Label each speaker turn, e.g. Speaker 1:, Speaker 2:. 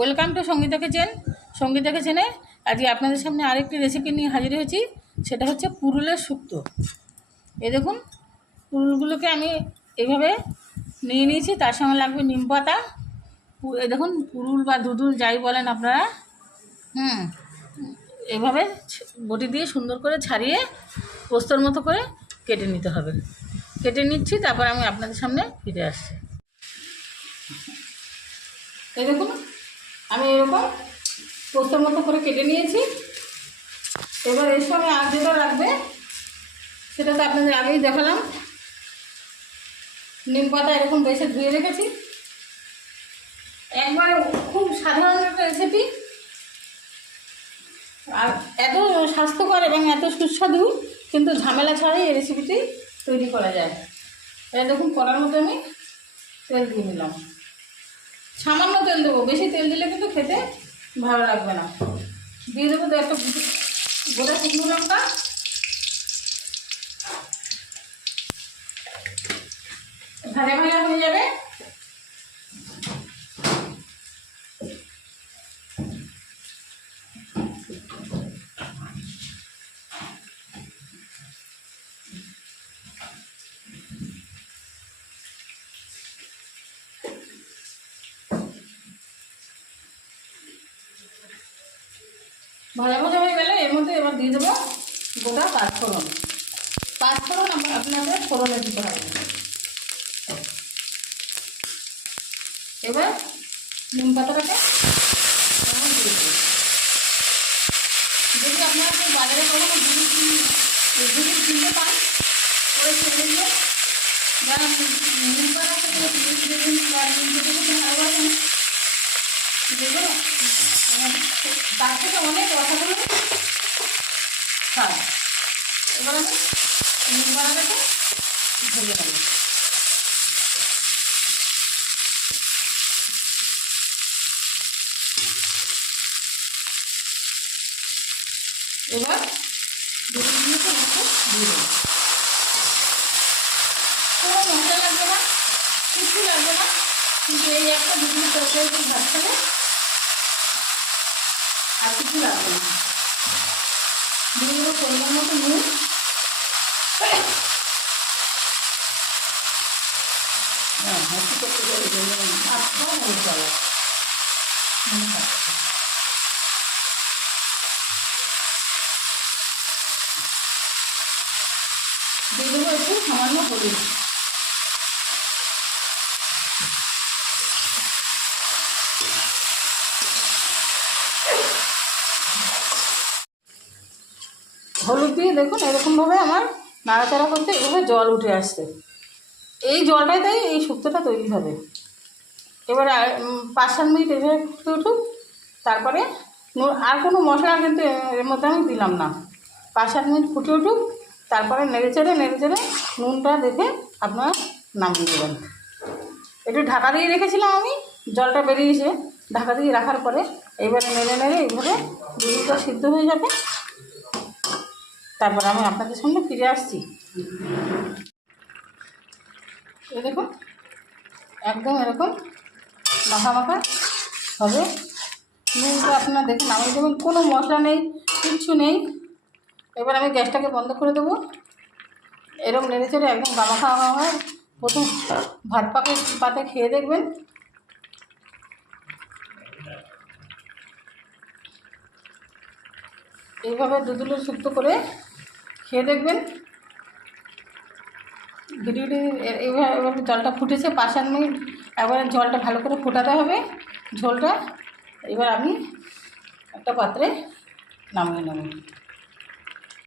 Speaker 1: Welcome to Sangeeta kitchen. Sangeeta কিচেনে আজকে আপনাদের সামনে আরেকটি রেসিপি নিয়ে হাজির হয়েছি, সেটা হচ্ছে পুরুলের শুক্তো। এ দেখুন, পুরুলগুলোকে আমি এইভাবে নিয়ে নিয়েছি, তার সঙ্গে লাগবে নিম পাতা। এই দেখুন, পুরুল বা দুদুল যাই বলেন আপনারা, হুম এইভাবে ছ- বটি দিয়ে সুন্দর করে ছাড়িয়ে পোস্তর মতো করে কেটে নিতে হবে। কেটে নিচ্ছি, তারপর আমি আপনাদের সামনে ফিরে আসছি। এই দেখুন আমি এরকম পোস্তর মতো করে কেটে নিয়েছি। এবার এর সঙ্গে আর যেটা লাগবে সেটা তো আপনাদের আগেই দেখালাম। নিম পাতা এরকম বেছে ধুয়ে রেখেছি। একবারে খুব সাধারণ একটা রেসিপি আর এত স্বাস্থ্যকর এবং এত সুস্বাদু, কিন্তু ঝামেলা ছাড়াই এই রেসিপিটি তৈরি করা যায়। এটা দেখুন, করার মতো আমি তেল দিয়ে নিলাম। সামান্য তেল দেবো। বেশি তেল দিলে কিন্তু খেতে ভালো লাগবে না। দিয়ে দেবো তো একটা গোটা- শুকনো লঙ্কা। ভাজা ভাজা হয়ে যাবে। ভাজা ভাজা হয়ে গেলে এর মধ্যে এবার দিয়ে দেবো গোটা পাঁচফোড়ন পাঁচফোড়ন আপ- আপনাদের ফোড়নে দিতে হবে এবার নিম পাতাটাকে যদি আপনারা কেউ বাজারে কখনো এই কিনতে পান ওই সেগুলো যারা নিম পাতা থেকে বা নিম পাতা থেকে মানে তার থেকে অনেক অসাধারণ হয় এবার আমি নিম পাতাটাকে ভেজে নেব এবার দুধগুলোকে মতো দিয়ে দেবো। কোনো মশলা লাগবে না, কিছু লাগবে না, কিন্তু এই একটা দুধগুলো তরকারি ভাত খেলে আর কিছু লাগবে না। দিয়ে পরিমাণ মতো নুন হ্যাঁ করতে আচ্ছা দিয়ে দেবো একটু সামান্য হলুদ। হলুদ দিয়ে দেখুন, এরকমভাবে আমার নাড়াচাড়া করতে এভাবে জল উঠে আসছে। এই জলটাই তাই এই শুক্তোটা তৈরি হবে। এবার পাঁচ সাত মিনিট এভাবে ফুটে উঠুক, তারপরে আর কোনো মশলা কিন্তু এর মধ্যে আমি দিলাম না। পাঁচ সাত মিনিট ফুটে উঠুক, তারপরে নেড়ে চেড়ে নেড়ে চেড়ে নুনটা দেখে আপনারা নামিয়ে দেবেন। একটু ঢাকা দিয়ে রেখেছিলাম আমি, জলটা বেরিয়েছে ঢাকা দিয়ে রাখার পরে এবারে নেড়ে নেড়ে এইভাবে দুধটা সিদ্ধ হয়ে যাবে। তারপর আমি আপনাদের সামনে ফিরে আসছি। এই দেখুন, একদম এরকম মাখা মাখা হবে। নুনটা আপনারা দেখুন আমি দেবেন কোনো মশলা নেই, কিচ্ছু নেই। এবার আমি গ্যাসটাকে বন্ধ করে দেবো। এরকম নেড়ে চড়ে একদম গামা খাওয়া হয়। প্রথম ভাত পাকে পাতে খেয়ে দেখবেন। এইভাবে দুধুলো শুক্তো করে খেয়ে দেখবেন। ভিডিওটি এবার এইভাবে জলটা ফুটেছে, পাঁচ সাত মিনিট। একবার জলটা ভালো করে ফোটাতে হবে, ঝোলটা। এবার আমি একটা পাত্রে নামিয়ে নেব।